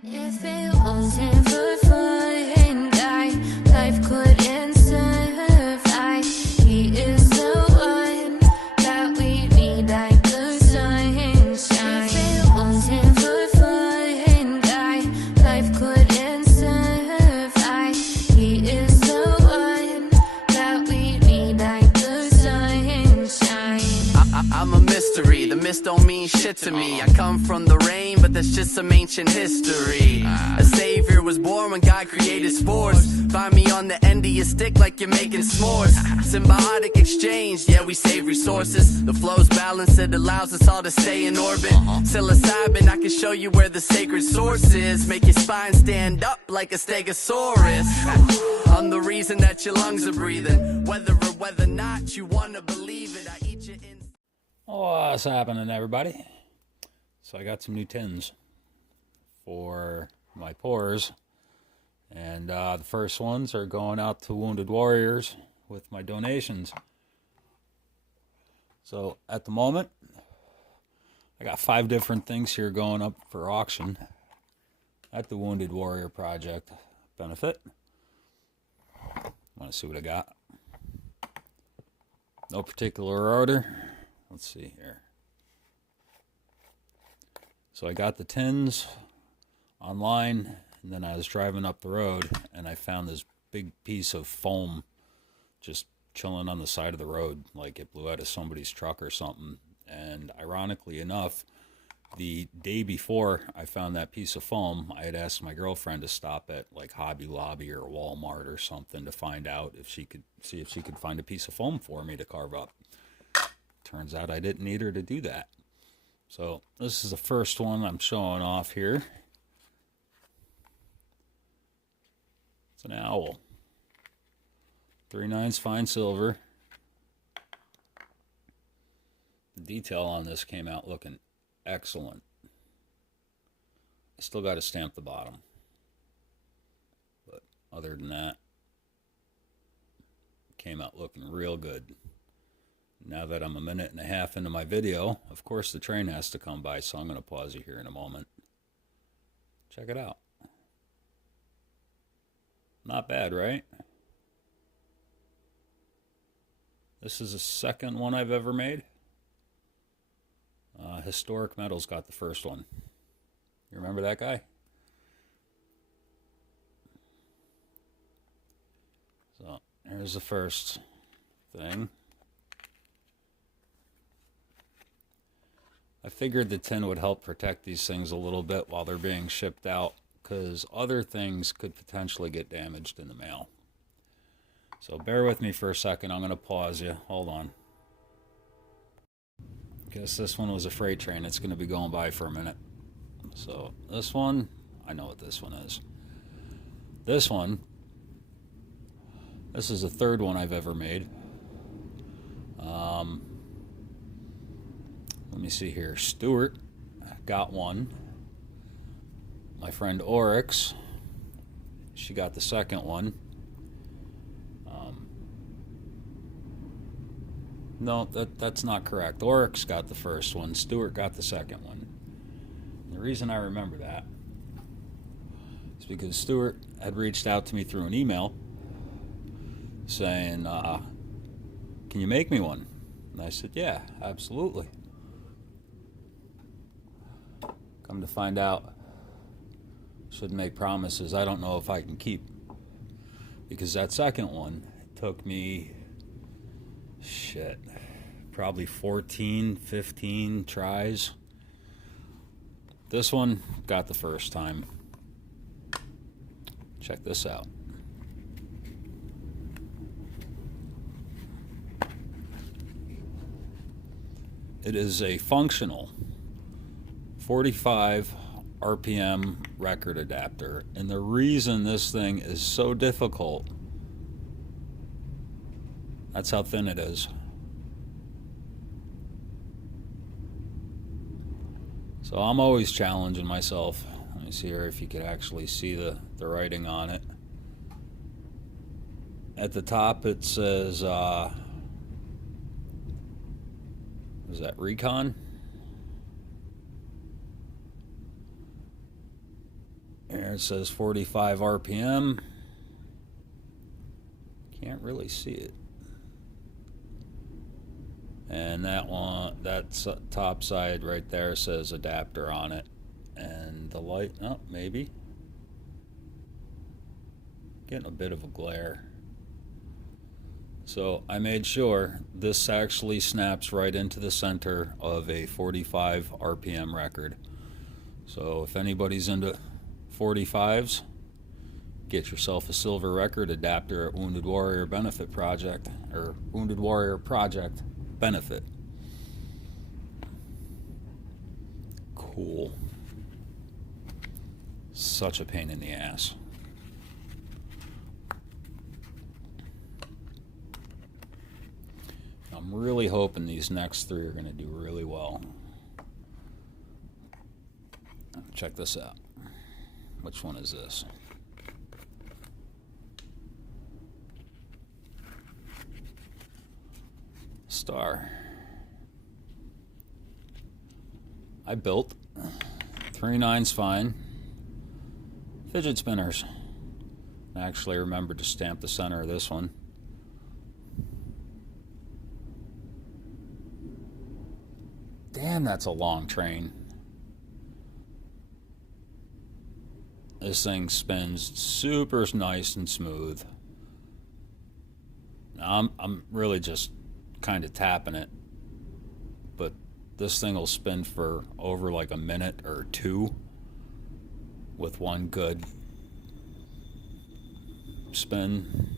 If it wasn't for fun, life couldn't survive. He is the one that we need, like the sunshine. If it wasn't for fun, life couldn't survive. He is the one that we need, like the sunshine. I'm a mystery, the mist don't mean shit to me. I come from the rain, but that's just some ancient history. A savior was born when God created spores. Find me on the end of your stick like you're making s'mores. Symbiotic exchange, yeah, we save resources. The flow's balanced, it allows us all to stay in orbit. Psilocybin, I can show you where the sacred source is. Make your spine stand up like a stegosaurus. I'm the reason that your lungs are breathing. Whether or not you wanna believe it, I eat you in. Oh, what's happening, everybody? So I got some new tins for my pours, and the first ones are going out to Wounded Warriors with my donations. So at the moment, I got 5 different things here going up for auction at the Wounded Warrior Project benefit. Want to see what I got? No particular order. Let's see here. So I got the tins online, and then I was driving up the road, and I found this big piece of foam just chilling on the side of the road, like it blew out of somebody's truck or something. And ironically enough, the day before I found that piece of foam, I had asked my girlfriend to stop at like Hobby Lobby or Walmart or something to find out if she could see if she could find a piece of foam for me to carve up. Turns out I didn't need her to do that. So this is the first one I'm showing off here. It's an owl. 3/9 fine silver. The detail on this came out looking excellent. I still got to stamp the bottom. But other than that, it came out looking real good. Now that I'm a minute and a half into my video, of course the train has to come by, so I'm going to pause you here in a moment. Check it out. Not bad, right? This is the second one I've ever made. Historic Metals got the first one. You remember that guy? So, here's the first thing. I figured the tin would help protect these things a little bit while they're being shipped out, because other things could potentially get damaged in the mail. So bear with me for a second. I'm going to pause you. Hold on. Guess this one was a freight train. It's going to be going by for a minute. So this one, I know what this one is. This one, this is the third one I've ever made. Let me see here. Stuart got one. My friend Oryx, she got the second one. No, that's not correct. Oryx got the first one. Stuart got the second one. And the reason I remember that is because Stuart had reached out to me through an email saying, can you make me one? And I said, yeah, absolutely. Come to find out, shouldn't make promises I don't know if I can keep. Because that second one took me, probably 14, 15 tries. This one got the first time. Check this out. It is a functional 45 RPM record adapter, and the reason this thing is so difficult, that's how thin it is. So I'm always challenging myself. Let me see here if you could actually see the writing on it. At the top it says, is that Recon? There it says 45 RPM. Can't really see it. And that one, that top side right there says adapter on it. And the light, oh, maybe. Getting a bit of a glare. So I made sure this actually snaps right into the center of a 45 RPM record. So if anybody's into 45s, get yourself a silver record adapter at Wounded Warrior Benefit Project, or Wounded Warrior Project Benefit. Cool. Such a pain in the ass. I'm really hoping these next three are going to do really well. Check this out. Which one is this? Star. I built 3/9's fine fidget spinners. I actually remembered to stamp the center of this one. Damn, that's a long train. This thing spins super nice and smooth. Now I'm really just kind of tapping it, but this thing will spin for over like a minute or two with one good spin.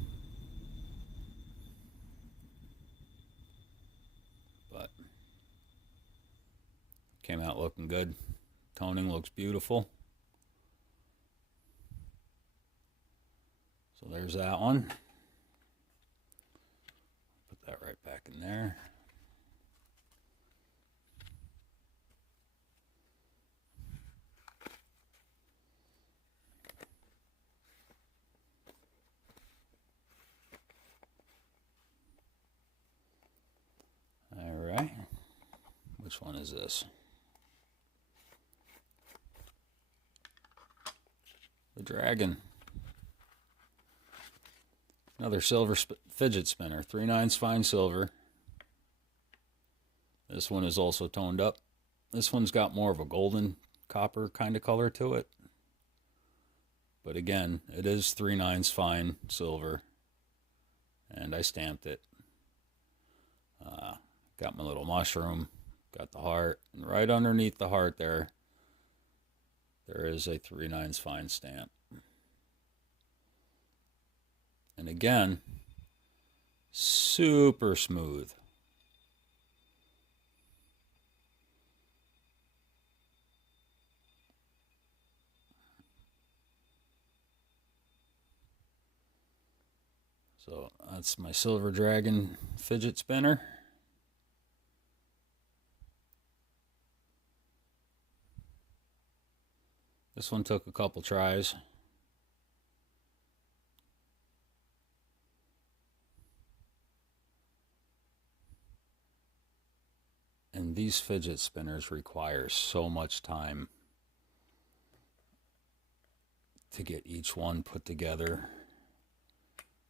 But came out looking good. Toning looks beautiful. So there's that one. Put that right back in there. All right. Which one is this? The Dragon. Another silver fidget spinner, 3/9's fine silver. This one is also toned up. This one's got more of a golden copper kind of color to it. But again, it is 3/9's fine silver. And I stamped it. Got my little mushroom, got the heart, and right underneath the heart there is a 3/9's fine stamp. And again, super smooth. So that's my Silver Dragon fidget spinner. This one took a couple tries. And these fidget spinners require so much time to get each one put together.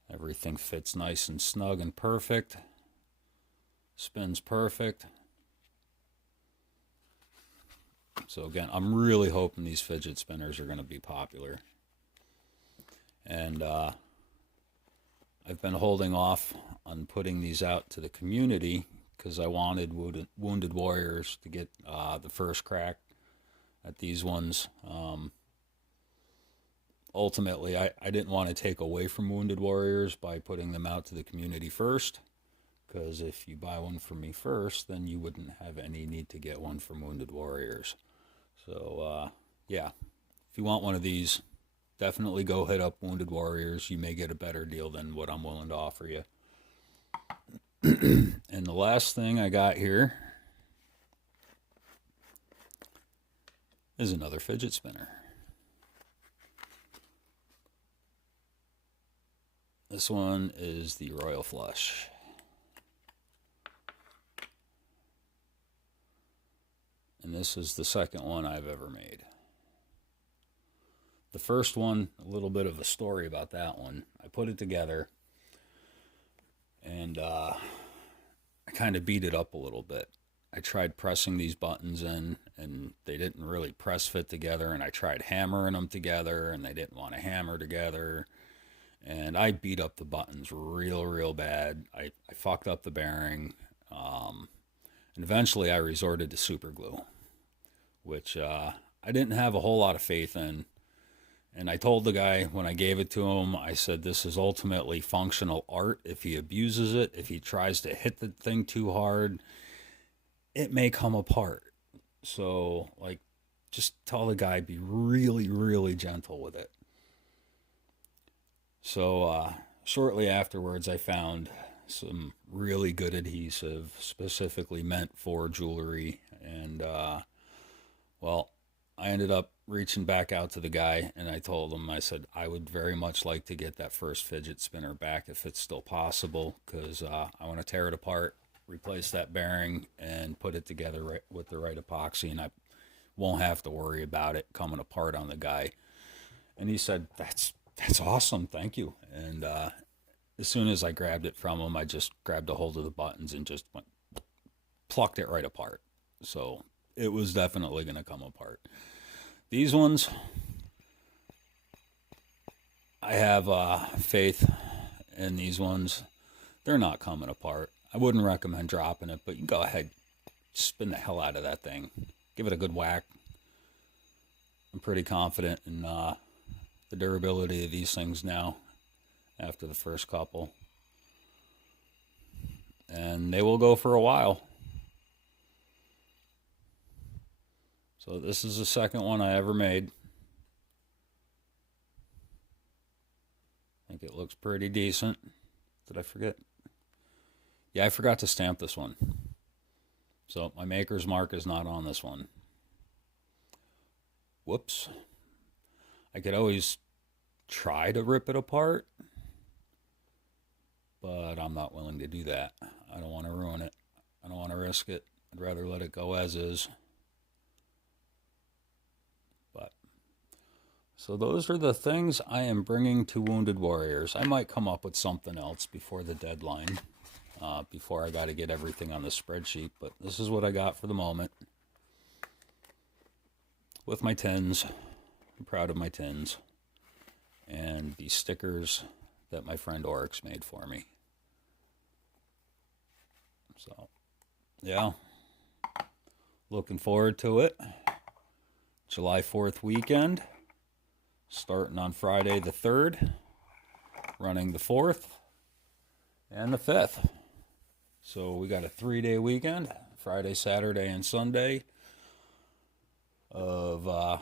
Everything fits nice and snug and perfect. Spins perfect. So again, I'm really hoping these fidget spinners are going to be popular. And I've been holding off on putting these out to the community because I wanted Wounded Warriors to get the first crack at these ones. Ultimately, I didn't want to take away from Wounded Warriors by putting them out to the community first, because if you buy one from me first, then you wouldn't have any need to get one from Wounded Warriors. So, yeah, if you want one of these, definitely go hit up Wounded Warriors. You may get a better deal than what I'm willing to offer you. And the last thing I got here is another fidget spinner. This one is the Royal Flush. And this is the second one I've ever made. The first one, a little bit of a story about that one. I put it together, and I kind of beat it up a little bit. I tried pressing these buttons in, and they didn't really press fit together, and I tried hammering them together, and they didn't want to hammer together, and I beat up the buttons real bad. I fucked up the bearing, and eventually I resorted to super glue, which I didn't have a whole lot of faith in. And I told the guy when I gave it to him, I said, this is ultimately functional art. If he abuses it, if he tries to hit the thing too hard, it may come apart. So, like, just tell the guy, be really gentle with it. So, shortly afterwards, I found some really good adhesive specifically meant for jewelry. And, well, I ended up reaching back out to the guy, and I told him, I said, I would very much like to get that first fidget spinner back if it's still possible, because I want to tear it apart, replace that bearing, and put it together with the right epoxy, and I won't have to worry about it coming apart on the guy. And he said, that's awesome, thank you. And as soon as I grabbed it from him, I just grabbed a hold of the buttons and just plucked it right apart. So it was definitely going to come apart. These ones, I have faith in these ones. They're not coming apart. I wouldn't recommend dropping it, but you go ahead, spin the hell out of that thing. Give it a good whack. I'm pretty confident in the durability of these things now after the first couple. And they will go for a while. So this is the second one I ever made. I think it looks pretty decent. Did I forget? Yeah, I forgot to stamp this one. So my maker's mark is not on this one. Whoops. I could always try to rip it apart, but I'm not willing to do that. I don't want to ruin it. I don't want to risk it. I'd rather let it go as is. So those are the things I am bringing to Wounded Warriors. I might come up with something else before the deadline, before I got to get everything on the spreadsheet, but this is what I got for the moment. With my tins, I'm proud of my tins, and these stickers that my friend Oryx made for me. So, yeah, looking forward to it. July 4th weekend. Starting on Friday the 3rd, running the 4th and the 5th. So we got a 3-day weekend, Friday, Saturday, and Sunday, of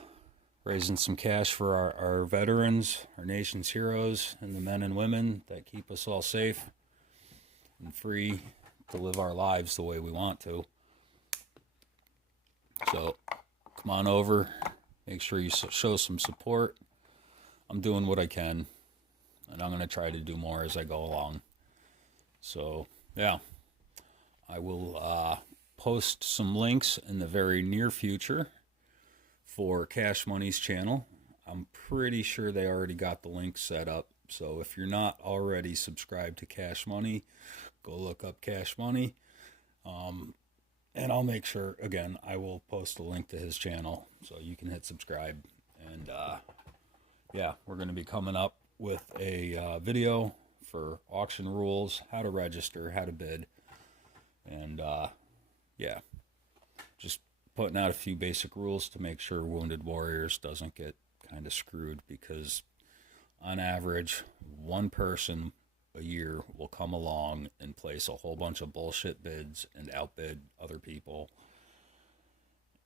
raising some cash for our veterans, our nation's heroes, and the men and women that keep us all safe and free to live our lives the way we want to. So come on over, make sure you show some support. I'm doing what I can, and I'm going to try to do more as I go along. So, yeah, I will post some links in the very near future for Cash Money's channel. I'm pretty sure they already got the link set up. So if you're not already subscribed to Cash Money, go look up Cash Money. And I'll make sure, again, I will post a link to his channel so you can hit subscribe. And, yeah, we're going to be coming up with a video for auction rules, how to register, how to bid, and yeah, just putting out a few basic rules to make sure Wounded Warriors doesn't get kind of screwed, because on average, one person a year will come along and place a whole bunch of bullshit bids and outbid other people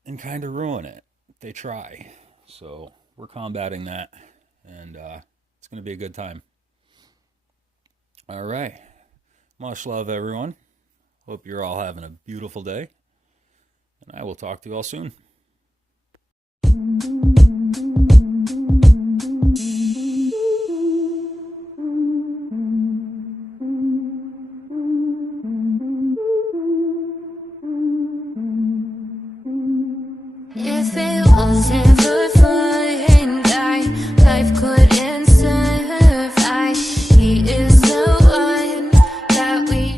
and kind of ruin it. They try. So we're combating that. And it's going to be a good time. All right. Much love, everyone. Hope you're all having a beautiful day. And I will talk to you all soon.